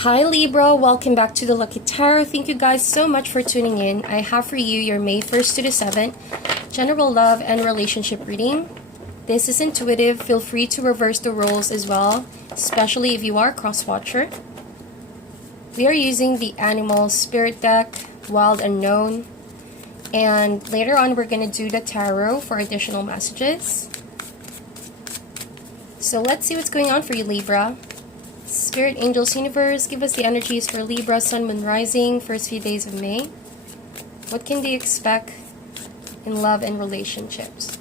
Hi Libra, welcome back to the Lucky Tarot. Thank you guys so much for tuning in. I have for you your May 1st to the 7th general love and relationship reading. This is intuitive. Feel free to reverse the roles as well, especially if you are a cross-watcher. We are using the Animal Spirit deck, Wild Unknown, and later on we're going to do the tarot for additional messages. So let's see what's going on for you, Libra. Spirit, Angels, Universe, give us the energies for Libra, Sun, Moon, Rising, first few days of May. What can they expect in love and relationships?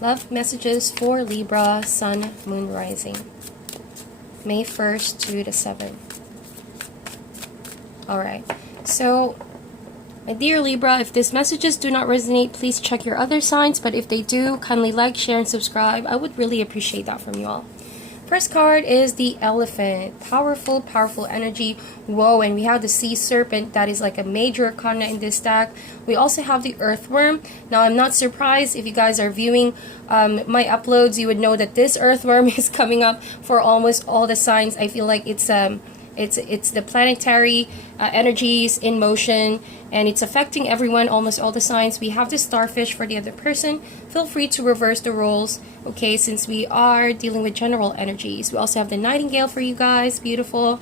Love messages for Libra, Sun, Moon, Rising. May 1st to the 7th. Alright, so my dear Libra, if these messages do not resonate, please check your other signs. But if they do, kindly like, share, and subscribe. I would really appreciate that from you all. First card is the Elephant. Powerful, powerful energy. Whoa, and we have the Sea Serpent. That is like a major arcana in this deck. We also have the Earthworm. Now, I'm not surprised if you guys are viewing my uploads. You would know that this Earthworm is coming up for almost all the signs. I feel like it's the planetary energies in motion, and it's affecting everyone, almost all the signs. We have the Starfish for the other person. Feel free to reverse the roles, okay, since we are dealing with general energies. We also have the Nightingale for you guys, beautiful,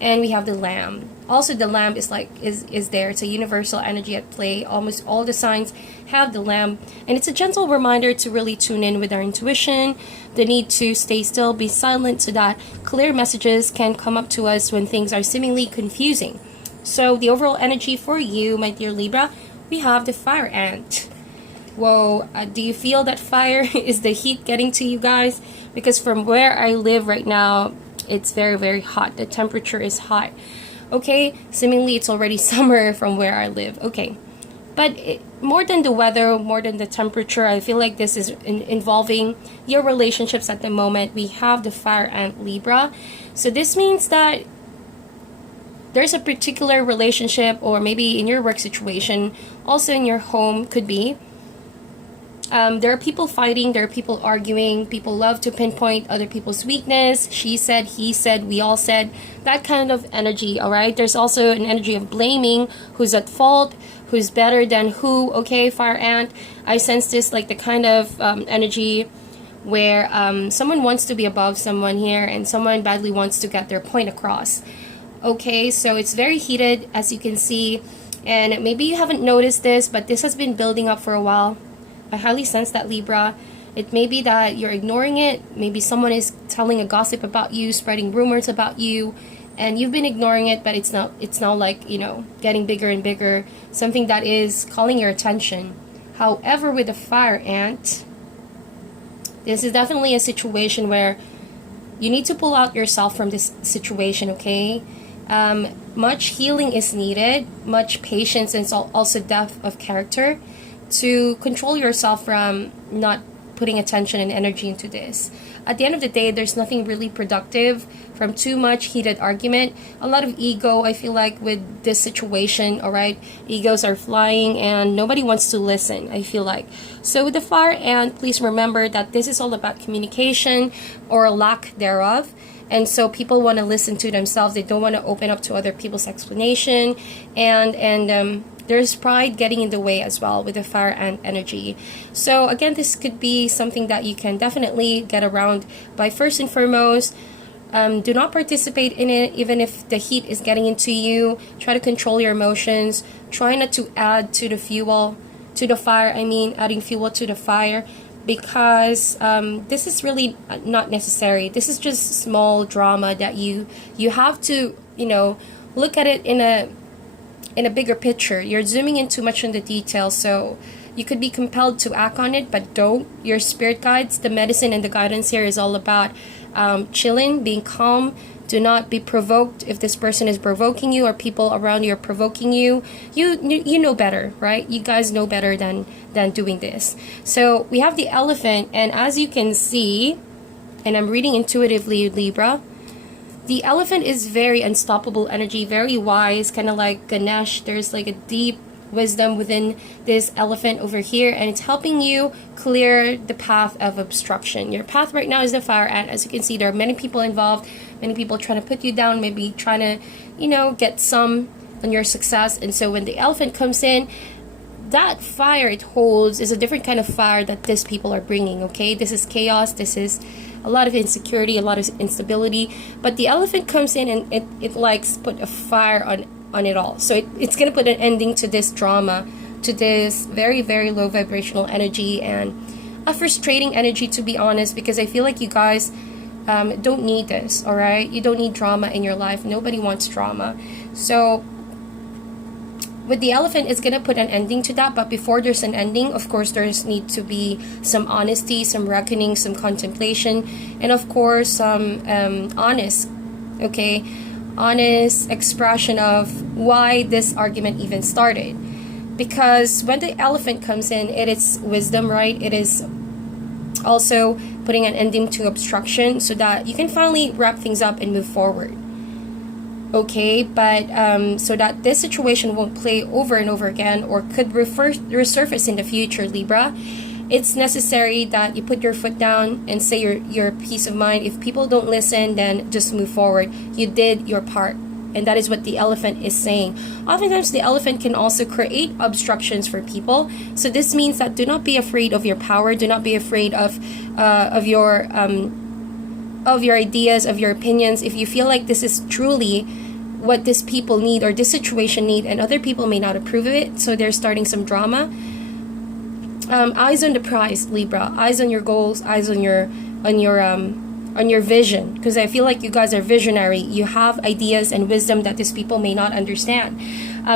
and we have the Lamb. Also, the Lamb is there. It's a universal energy at play. Almost all the signs have the Lamb, and it's a gentle reminder to really tune in with our intuition, the need to stay still, be silent, so that clear messages can come up to us when things are seemingly confusing. So the overall energy for you, my dear Libra, we have the Fire Ant. Whoa, do you feel that fire? Is the heat getting to you guys? Because from where I live right now, it's very, very hot. The temperature is hot. Okay, seemingly it's already summer from where I live. Okay, but more than the weather, more than the temperature, I feel like this is involving your relationships at the moment. We have the Fire Ant, Libra. So this means that there's a particular relationship, or maybe in your work situation, also in your home, could be. There are people fighting, there are people arguing, people love to pinpoint other people's weakness. She said, he said, we all said, that kind of energy, alright? There's also an energy of blaming, who's at fault, who's better than who, okay, Fire Ant. I sense this like the kind of energy where someone wants to be above someone here, and someone badly wants to get their point across. Okay, so it's very heated, as you can see, and maybe you haven't noticed this, but this has been building up for a while. I highly sense that, Libra. It may be that you're ignoring it. Maybe someone is telling a gossip about you, spreading rumors about you, and you've been ignoring it, but it's now like, you know, getting bigger and bigger, something that is calling your attention. However, with the Fire Ant, this is definitely a situation where you need to pull out yourself from this situation, okay? Much healing is needed, much patience, and also depth of character to control yourself from not putting attention and energy into this. At the end of the day, there's nothing really productive from too much heated argument. A lot of ego, I feel like, with this situation, alright? Egos are flying and nobody wants to listen, I feel like. So with the Fire Ant, please remember that this is all about communication, or a lack thereof. And so people want to listen to themselves. They don't want to open up to other people's explanation. And there's pride getting in the way as well with the Fire Ant energy. So again, this could be something that you can definitely get around by, first and foremost, do not participate in it, even if the heat is getting into you. Try to control your emotions. Try not to add to the fuel, to the fire, adding fuel to the fire, because this is really not necessary. This is just small drama that you have to, you know, look at it in a bigger picture. You're zooming in too much on the details, so you could be compelled to act on it, but don't. Your spirit guides, the medicine and the guidance here is all about chilling, being calm. Do not be provoked if this person is provoking you, or people around you are provoking you. You know better, right? You guys know better than doing this. So we have the Elephant, and as you can see, and I'm reading intuitively, Libra, the Elephant is very unstoppable energy, very wise, kind of like Ganesh. There's like a deep wisdom within this elephant over here, and it's helping you clear the path of obstruction. Your path right now is the fire ant. As you can see, there are many people involved, many people trying to put you down, maybe trying to, you know, get some on your success. And so when the elephant comes in, that fire it holds is a different kind of fire that these people are bringing, okay? This is chaos, this is a lot of insecurity, a lot of instability, but the elephant comes in and it likes put a fire on it all. So it's going to put an ending to this drama, to this very, very low vibrational energy, and a frustrating energy, to be honest, because I feel like you guys don't need this, all right? You don't need drama in your life. Nobody wants drama. So with the elephant, it's gonna put an ending to that. But before there's an ending, of course, there's need to be some honesty, some reckoning, some contemplation, and of course some honest expression of why this argument even started. Because when the elephant comes in, it is wisdom, right? It is also putting an ending to obstruction so that you can finally wrap things up and move forward. Okay, but so that this situation won't play over and over again or could resurface in the future, Libra, it's necessary that you put your foot down and say your peace of mind. If people don't listen, then just move forward. You did your part. And that is what the elephant is saying. Oftentimes, the elephant can also create obstructions for people. So this means that do not be afraid of your power. Do not be afraid of your ideas, of your opinions. If you feel like this is truly what these people need or this situation need, and other people may not approve of it, so they're starting some drama. Eyes on the prize, Libra. Eyes on your goals. Eyes on your vision, because I feel like you guys are visionary. You have ideas and wisdom that these people may not understand.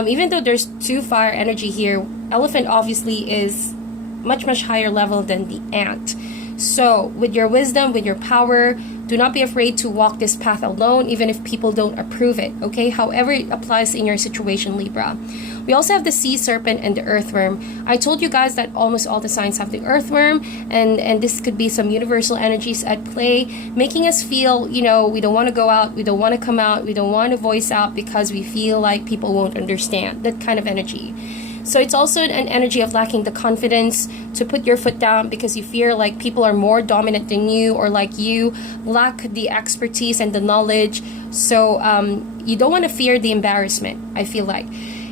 Even though there's two fire energy here, elephant obviously is much higher level than the ant. So with your wisdom, with your power, do not be afraid to walk this path alone, even if people don't approve it, okay? However it applies in your situation, Libra. We also have the sea serpent and the earthworm. I told you guys that almost all the signs have the earthworm, and this could be some universal energies at play, making us feel, you know, we don't want to go out, we don't want to come out, we don't want to voice out because we feel like people won't understand. That kind of energy. So it's also an energy of lacking the confidence to put your foot down because you fear like people are more dominant than you, or like you lack the expertise and the knowledge. So you don't want to fear the embarrassment, I feel like.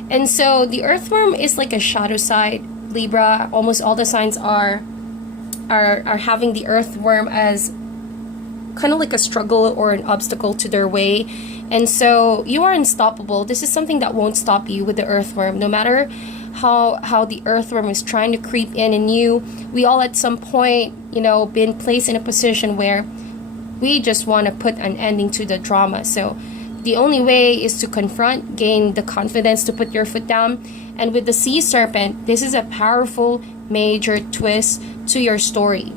And so the earthworm is like a shadow side, Libra. Almost all the signs are having the earthworm as kind of like a struggle or an obstacle to their way. And so you are unstoppable. This is something that won't stop you with the earthworm, no matter how the earthworm is trying to creep in you. We all at some point, you know, been placed in a position where we just want to put an ending to the drama. So the only way is to confront, gain the confidence to put your foot down. And with the sea serpent, this is a powerful major twist to your story.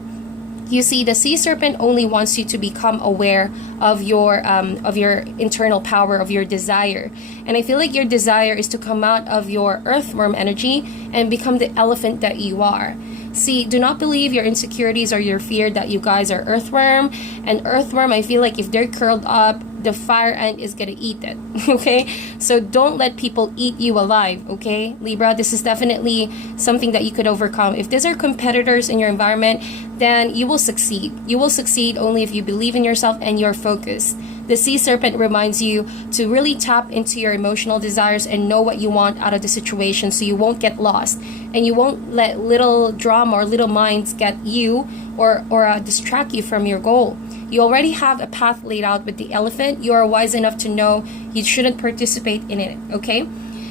You see, the sea serpent only wants you to become aware of your internal power, of your desire. And I feel like your desire is to come out of your earthworm energy and become the elephant that you are. See, do not believe your insecurities or your fear that you guys are earthworm. And earthworm, I feel like if they're curled up, the fire ant is gonna eat it, okay? So don't let people eat you alive, okay? Libra, this is definitely something that you could overcome. If these are competitors in your environment, then you will succeed. You will succeed only if you believe in yourself and you're focused. The sea serpent reminds you to really tap into your emotional desires and know what you want out of the situation so you won't get lost. And you won't let little drama or little minds get you or distract you from your goal. You already have a path laid out with the elephant. You are wise enough to know you shouldn't participate in it, okay?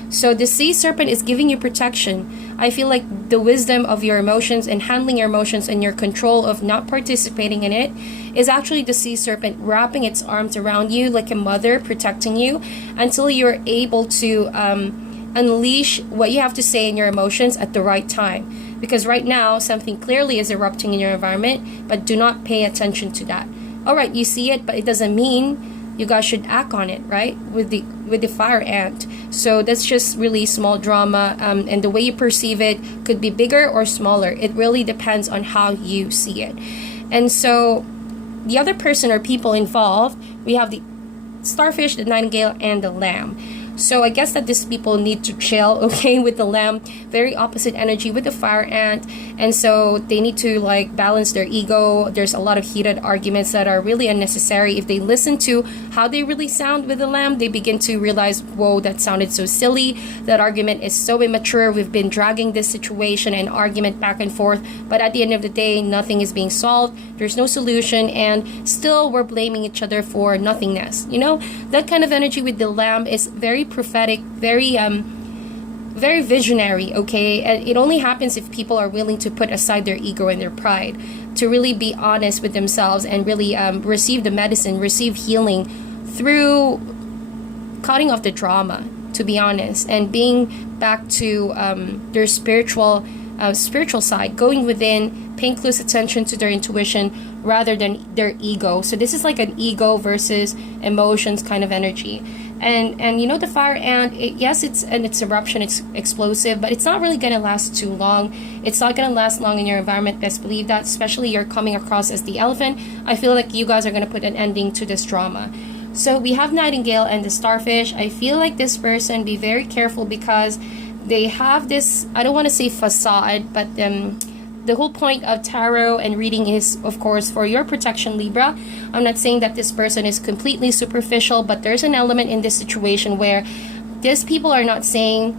So the sea serpent is giving you protection. I feel like the wisdom of your emotions and handling your emotions and your control of not participating in it is actually the sea serpent wrapping its arms around you like a mother protecting you until you're able to unleash what you have to say in your emotions at the right time. Because right now, something clearly is erupting in your environment, but do not pay attention to that. All right, you see it, but it doesn't mean you guys should act on it, right? With the fire ant. So that's just really small drama, and the way you perceive it could be bigger or smaller. It really depends on how you see it. And so the other person or people involved, we have the starfish, the nightingale, and the lamb. So I guess that these people need to chill, okay, with the lamb. Very opposite energy with the fire ant. And so they need to like balance their ego. There's a lot of heated arguments that are really unnecessary. If they listen to how they really sound with the lamb, they begin to realize, whoa, that sounded so silly. That argument is so immature. We've been dragging this situation and argument back and forth. But at the end of the day, nothing is being solved. There's no solution. And still we're blaming each other for nothingness. You know, that kind of energy with the lamb is very prophetic, very visionary, okay? And it only happens if people are willing to put aside their ego and their pride, to really be honest with themselves and really receive the medicine, receive healing through cutting off the drama, to be honest, and being back to their spiritual side, going within, paying close attention to their intuition rather than their ego. So this is like an ego versus emotions kind of energy. And you know, the fire ant, yes, it's eruption, it's explosive, but it's not really going to last too long. It's not going to last long in your environment. Best believe that, especially you're coming across as the elephant. I feel like you guys are going to put an ending to this drama. So we have Nightingale and the Starfish. I feel like this person, be very careful, because they have this, I don't want to say facade, but the whole point of tarot and reading is, of course, for your protection, Libra. I'm not saying that this person is completely superficial, but there's an element in this situation where these people are not saying,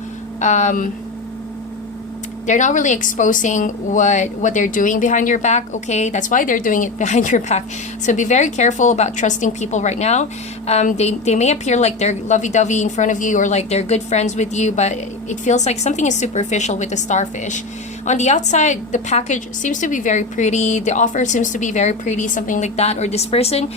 they're not really exposing what they're doing behind your back, okay? That's why they're doing it behind your back. So be very careful about trusting people right now. They may appear like they're lovey-dovey in front of you, or like they're good friends with you, but it feels like something is superficial with the Starfish. On the outside, the package seems to be very pretty. The offer seems to be very pretty, something like that. Or this person,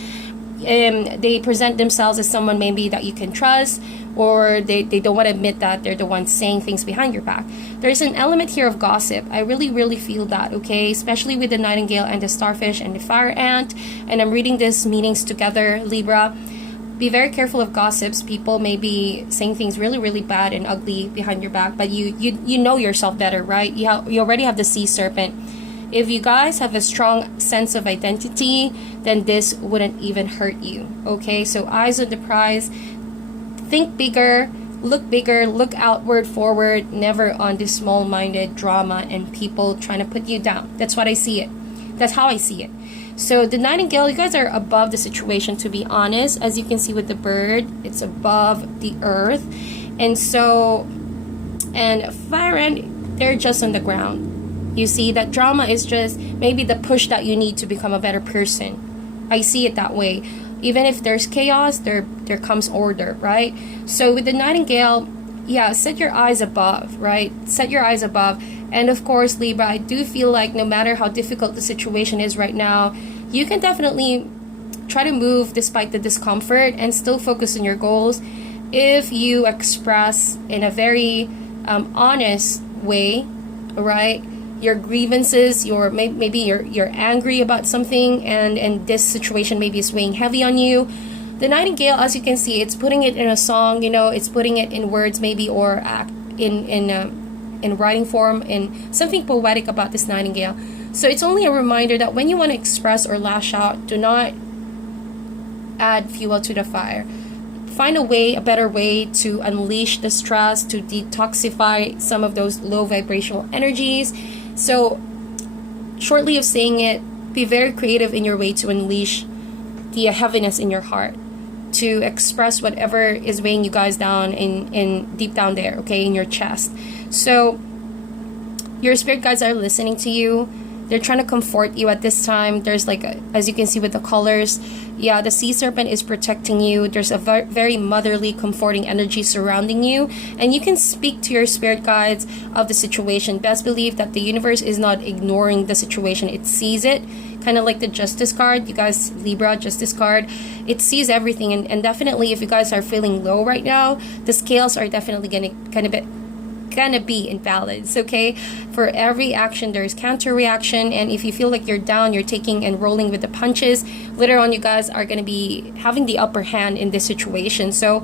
they present themselves as someone maybe that you can trust, or they don't want to admit that they're the ones saying things behind your back. There's an element here of gossip. I really feel that, okay? Especially with the Nightingale and the Starfish and the Fire Ant. And I'm reading these meanings together, Libra. Be very careful of gossips. People may be saying things really bad and ugly behind your back, but you know yourself better, right? You already have the sea serpent. If you guys have a strong sense of identity, then this wouldn't even hurt you, okay? So eyes on the prize. Think bigger, look outward, forward, never on this small-minded drama and people trying to put you down. That's what I see it. That's how I see it. So the Nightingale, you guys are above the situation, to be honest. As you can see with the bird, it's above the earth. And so, and Fire Ant, they're just on the ground. You see, that drama is just maybe the push that you need to become a better person. I see it that way. Even if there's chaos, there comes order, right? So with the Nightingale, yeah, set your eyes above, right? Set your eyes above. And of course, Libra, I do feel like no matter how difficult the situation is right now, you can definitely try to move despite the discomfort and still focus on your goals if you express in a very honest way, right? Your grievances, maybe you're angry about something, and this situation maybe is weighing heavy on you. The Nightingale, as you can see, it's putting it in a song, you know, it's putting it in words maybe, or in writing form, in something poetic about this Nightingale. So it's only a reminder that when you want to express or lash out, do not add fuel to the fire. Find a better way to unleash the stress, to detoxify some of those low vibrational energies. So, shortly of saying it, be very creative in your way to unleash the heaviness in your heart, to express whatever is weighing you guys down in deep down there, okay, in your chest. So, your spirit guides are listening to you. They're trying to comfort you at this time. There's like, as you can see with the colors, yeah, the sea serpent is protecting you. There's a very motherly, comforting energy surrounding you. And you can speak to your spirit guides of the situation. Best believe that the universe is not ignoring the situation. It sees it. Kind of like the Justice card. You guys, Libra, Justice card. It sees everything. And definitely, if you guys are feeling low right now, the scales are definitely gonna be in balance, okay? For every action there's counter reaction, and if you feel like you're down, you're taking and rolling with the punches, later on you guys are gonna be having the upper hand in this situation. So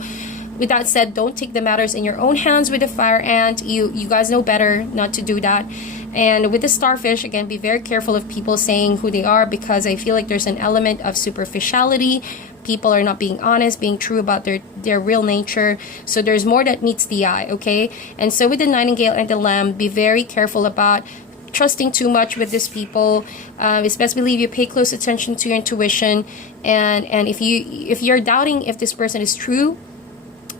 with that said, don't take the matters in your own hands with the Fire Ant. You guys know better not to do that. And with the Starfish, again, be very careful of people saying who they are, because I feel like there's an element of superficiality. people are not being honest, being true about their real nature. So there's more that meets the eye, okay? And so with the Nightingale and the Lamb, be very careful about trusting too much with these people. It's best believe you pay close attention to your intuition, and if you're doubting if this person is true,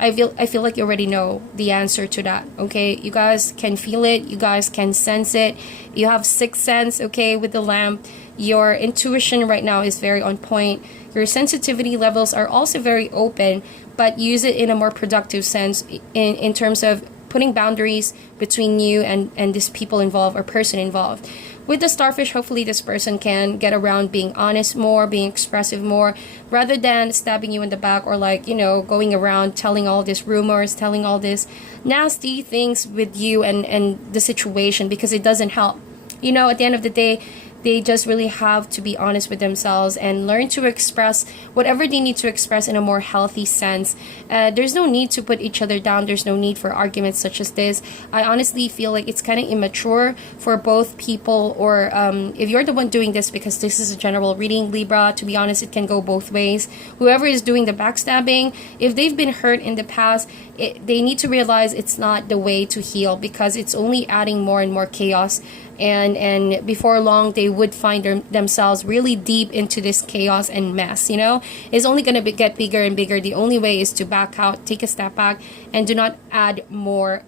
I feel like you already know the answer to that, okay? You guys can feel it, you guys can sense it. You have sixth sense, okay, with the Lamb. Your intuition right now is very on point. Your sensitivity levels are also very open, but use it in a more productive sense in terms of putting boundaries between you and these people involved or person involved. With the Starfish, hopefully this person can get around being honest more, being expressive more, rather than stabbing you in the back or like, you know, going around telling all these rumors, telling all these nasty things with you and the situation, because it doesn't help. You know, at the end of the day, they just really have to be honest with themselves and learn to express whatever they need to express in a more healthy sense. There's no need to put each other down. There's no need for arguments such as this. I honestly feel like it's kind of immature for both people, or if you're the one doing this, because this is a general reading, Libra, to be honest, it can go both ways. Whoever is doing the backstabbing, if they've been hurt in the past, they need to realize it's not the way to heal, because it's only adding more and more chaos. And before long, they would find themselves really deep into this chaos and mess, you know? It's only going to get bigger and bigger. The only way is to back out, take a step back, and do not add more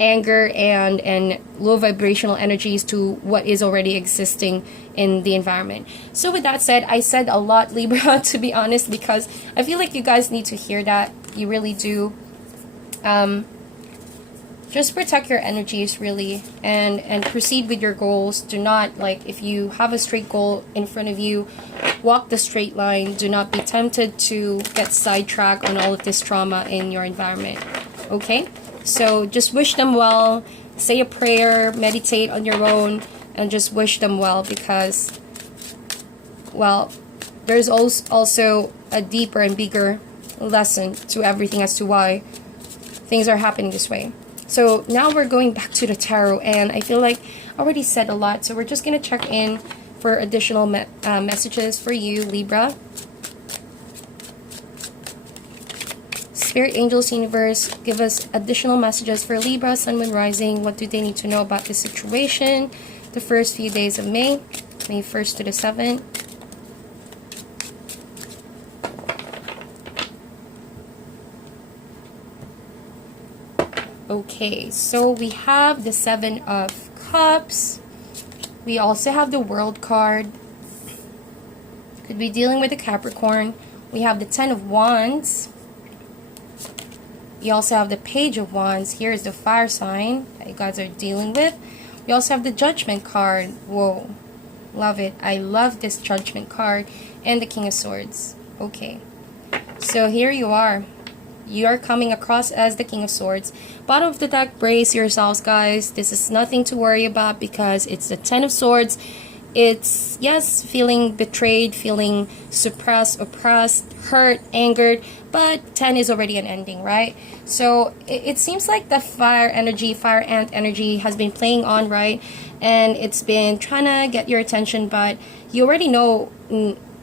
anger and low vibrational energies to what is already existing in the environment. So with that said, I said a lot, Libra, to be honest, because I feel like you guys need to hear that. You really do. Just protect your energies, really, and proceed with your goals. Do not, like, if you have a straight goal in front of you, walk the straight line. Do not be tempted to get sidetracked on all of this trauma in your environment, okay? So just wish them well, say a prayer, meditate on your own, and just wish them well, because, well, there's also a deeper and bigger lesson to everything as to why things are happening this way. So now we're going back to the tarot, and I feel like I already said a lot, so we're just going to check in for additional messages for you, Libra. Spirit, angels, universe, give us additional messages for Libra, Sun, Moon, Rising. What do they need to know about this situation? The first few days of May 1st to the 7th. Okay, so we have the 7 of Cups. We also have the World card. Could be dealing with a Capricorn. We have the 10 of Wands. We also have the Page of Wands. Here's the fire sign that you guys are dealing with. We also have the Judgment card. Whoa, love it. I love this Judgment card. And the King of Swords. Okay, so here you are. You are coming across as the King of Swords. Bottom of the deck, brace yourselves, guys. This is nothing to worry about, because it's the 10 of Swords. It's, yes, feeling betrayed, feeling suppressed, oppressed, hurt, angered, but 10 is already an ending, right? So it seems like the fire energy, fire ant energy has been playing on, right? And it's been trying to get your attention, but you already know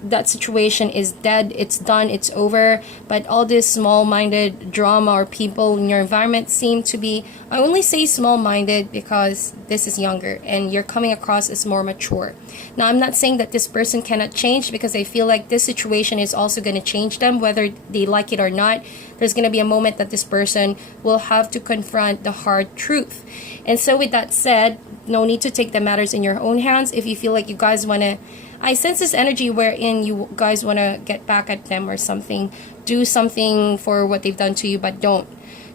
that situation is dead, it's done, it's over. But all this small-minded drama or people in your environment seem to be, I only say small-minded because this is younger and you're coming across as more mature. Now, I'm not saying that this person cannot change, because I feel like this situation is also going to change them, whether they like it or not. There's going to be a moment that this person will have to confront the hard truth. And so with that said, no need to take the matters in your own hands. If you feel like you guys want to, I sense this energy wherein you guys want to get back at them or something. Do something for what they've done to you, but don't.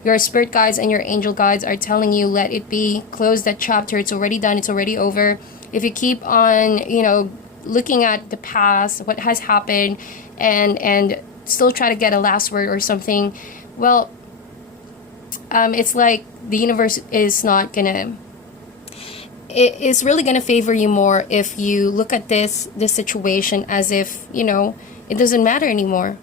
Your spirit guides and your angel guides are telling you, let it be. Close that chapter. It's already done. It's already over. If you keep on, you know, looking at the past, what has happened, and still try to get a last word or something, well, it's like the universe is not gonna, it's really going to favor you more if you look at this situation as if, you know, it doesn't matter anymore.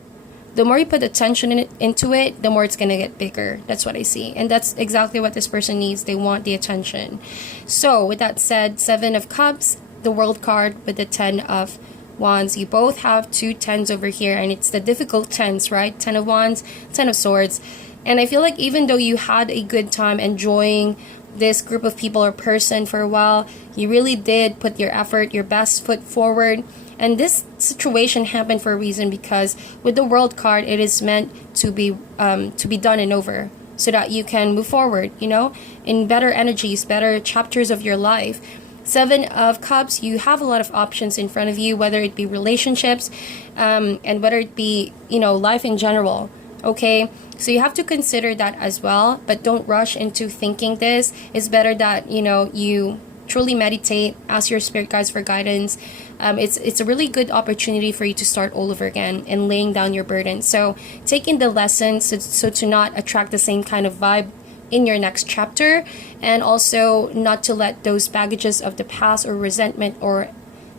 The more you put attention into it, the more it's going to get bigger. That's what I see. And that's exactly what this person needs. They want the attention. So with that said, 7 of Cups, the World card with the 10 of Wands. You both have 2 tens over here, and it's the difficult tens, right? 10 of Wands, 10 of Swords. And I feel like even though you had a good time enjoying this group of people or person for a while, you really did put your effort, your best foot forward. And this situation happened for a reason, because with the World card, it is meant to be done and over, so that you can move forward, you know, in better energies, better chapters of your life. 7 of Cups, you have a lot of options in front of you, whether it be relationships, and whether it be, you know, life in general. Okay, so you have to consider that as well, but don't rush into thinking this. It's better that, you know, you truly meditate, ask your spirit guides for guidance. It's a really good opportunity for you to start all over again and laying down your burden. So taking the lessons, so to not attract the same kind of vibe in your next chapter, and also not to let those baggages of the past or resentment or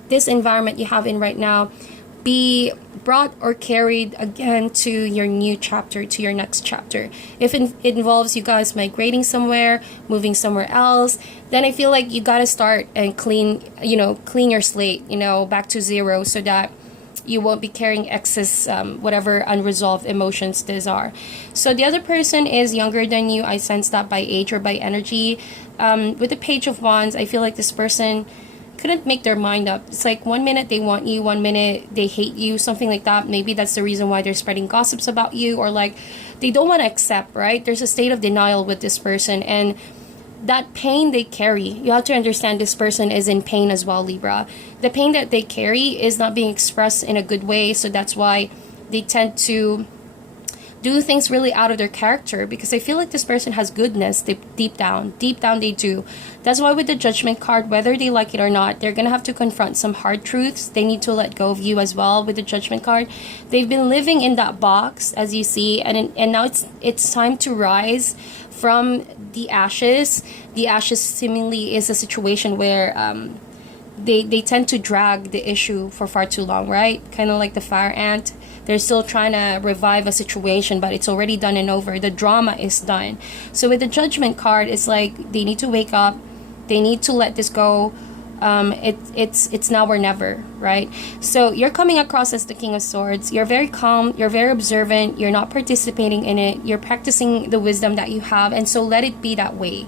this environment you have in right now be brought or carried again to your new chapter, to your next chapter. If it involves you guys migrating somewhere, moving somewhere else, then I feel like you gotta start and clean your slate, you know, back to zero, so that you won't be carrying excess whatever unresolved emotions these are. So the other person is younger than you. I sense that by age or by energy. With the Page of Wands, I feel like this person couldn't make their mind up. It's like 1 minute they want you, 1 minute they hate you, something like that. Maybe that's the reason why they're spreading gossips about you, or like they don't want to accept, right? There's a state of denial with this person, and that pain they carry, you have to understand this person is in pain as well, Libra. The pain that they carry is not being expressed in a good way, so that's why they tend to do things really out of their character, because I feel like this person has goodness deep down they do. That's why with the Judgment card, whether they like it or not, they're gonna have to confront some hard truths. They need to let go of you as well with the Judgment card. They've been living in that box, as you see, and now it's time to rise from the ashes. The ashes seemingly is a situation where they tend to drag the issue for far too long, right? Kind of like the fire ant. They're still trying to revive a situation, but it's already done and over. The drama is done. So with the Judgment card, it's like they need to wake up. They need to let this go. It's now or never, right? So you're coming across as the King of Swords. You're very calm. You're very observant. You're not participating in it. You're practicing the wisdom that you have. And so let it be that way,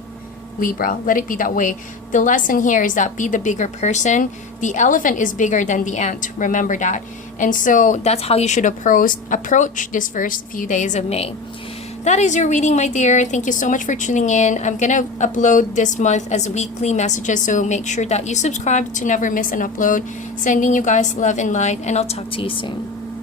Libra. Let it be that way. The lesson here is that be the bigger person. The elephant is bigger than the ant. Remember that. And so that's how you should approach this first few days of May. That is your reading, my dear. Thank you so much for tuning in. I'm gonna upload this month as weekly messages, so make sure that you subscribe to never miss an upload. Sending you guys love and light, and I'll talk to you soon.